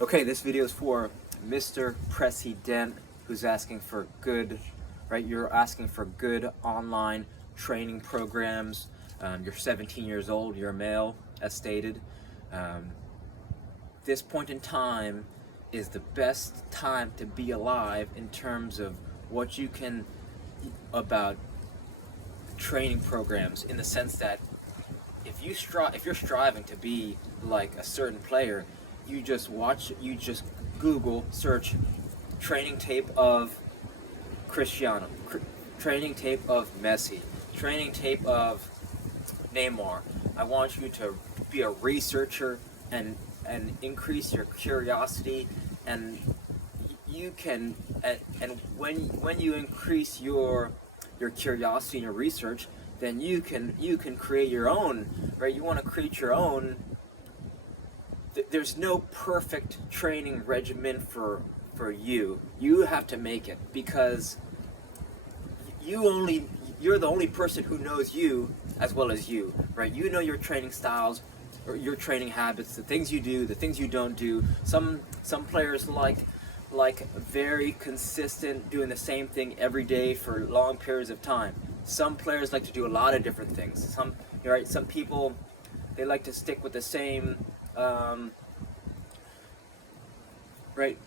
Okay, this video is for Mr. President who's asking for good, right? You're asking for good online training programs. You're 17 years old, you're a male, as stated. This point in time is the best time to be alive in terms of what you can, about training programs, in the sense that if you're striving to be like a certain player, you just Google search training tape of Cristiano, training tape of Messi, training tape of Neymar. I want you to be a researcher and increase your curiosity, and you can and when you increase your curiosity and your research, then you can create your own, right? You want to create your own. There's no perfect training regimen for you. You have to make it, because you're the only person who knows you as well as you, right? You know your training styles or your training habits, the things you do, the things you don't do. Some players like very consistent, doing the same thing every day for long periods of time. Some players like to do a lot of different things. Some people, they like to stick with the same, right?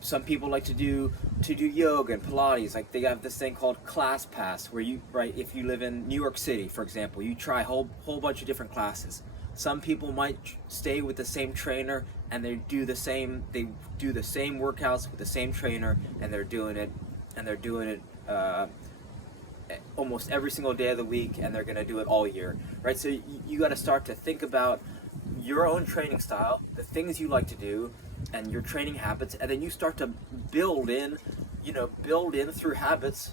Some people like to do yoga and Pilates. Like, they have this thing called Class Pass, where if you live in New York City, for example, you try a whole bunch of different classes. Some people might stay with the same trainer, and they do the same workouts with the same trainer, and they're doing it almost every single day of the week, and they're going to do it all year, right? So you got to start to think about your own training style, the things you like to do, and your training habits, and then you start to build in through habits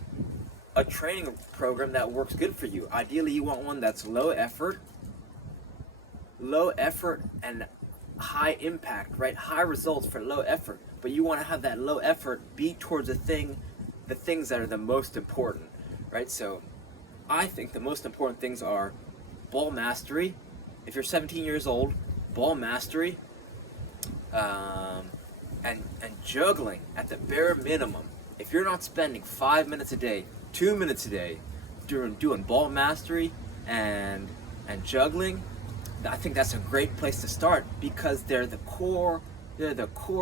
a training program that works good for you. Ideally, you want one that's low effort and high impact, right? High results for low effort, but you want to have that low effort be towards the things that are the most important, right? So I think the most important things are ball mastery. If you're 17 years old, ball mastery, and juggling at the bare minimum. If you're not spending 5 minutes a day, 2 minutes a day doing ball mastery and juggling, I think that's a great place to start, because they're the core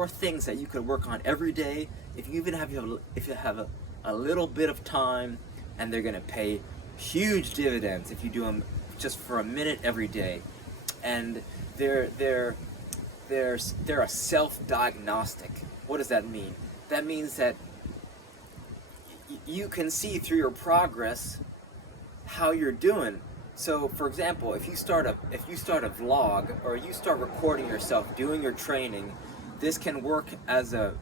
things that you could work on every day. If you have a little bit of time, and they're gonna pay huge dividends if you do them just for a minute every day. And they're a self-diagnostic. What does that mean? That means that you can see through your progress how you're doing. So, for example, if you start a vlog, or you start recording yourself doing your training, this can work as a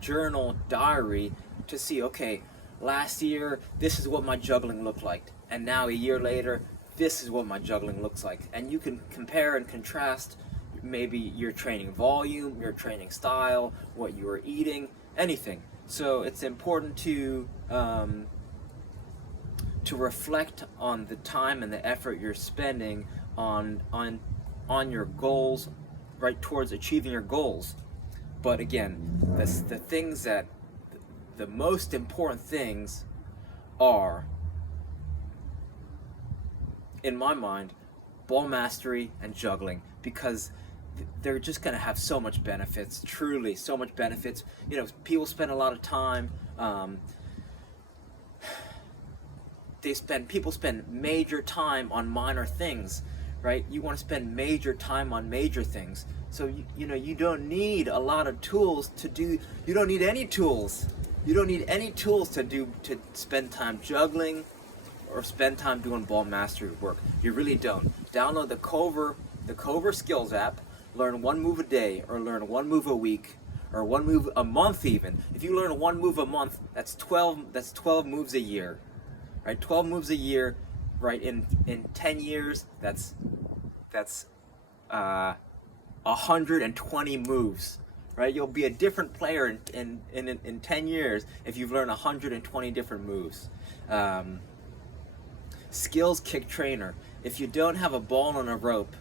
journal diary to see, okay, last year this is what my juggling looked like, and now a year later this is what my juggling looks like. And you can compare and contrast maybe your training volume, your training style, what you are eating, anything. So it's important to reflect on the time and the effort you're spending on your goals, right, towards achieving your goals. But again, the most important things are, in my mind, ball mastery and juggling, because they're just going to have so much benefits, truly so much benefits. People spend a lot of time, people spend major time on minor things, right? You want to spend major time on major things. So you don't need a lot of tools to do. You don't need any tools. You don't need any tools to spend time juggling or spend time doing ball mastery work. You really don't. Download the Cover Skills app. Learn one move a day, or learn one move a week, or one move a month even. If you learn one move a month, that's 12 moves a year. Right? 12 moves a year, right? In 10 years, that's 120 moves. Right? You'll be a different player in 10 years if you've learned 120 different moves. Skills kick trainer. If you don't have a ball and a rope,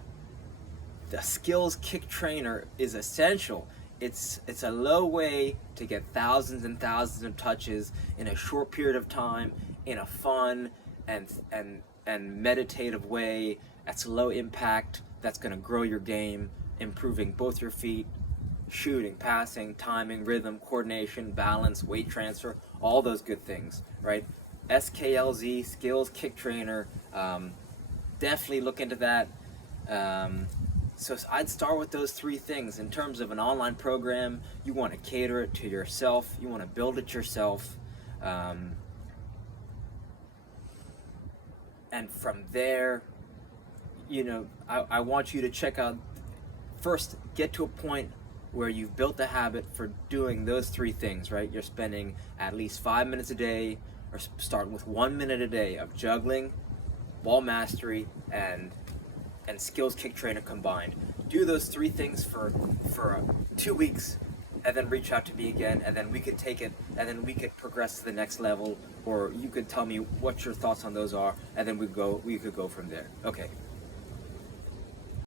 the skills kick trainer is essential. It's a low way to get thousands and thousands of touches in a short period of time, in a fun and meditative way. That's low impact. That's going to grow your game, improving both your feet, shooting, passing, timing, rhythm, coordination, balance, weight transfer, all those good things, right? SKLZ, Skills Kick Trainer. Definitely look into that. So I'd start with those three things. In terms of an online program, you want to cater it to yourself. You want to build it yourself. And from there, I want you to check out, first, get to a point where you've built the habit for doing those three things, right? You're spending at least 5 minutes a day, or start with 1 minute a day of juggling, ball mastery, and skills kick trainer combined. Do those three things for 2 weeks, and then reach out to me again, and then we could take it, and then we could progress to the next level, or you could tell me what your thoughts on those are, and then we could go from there. Okay.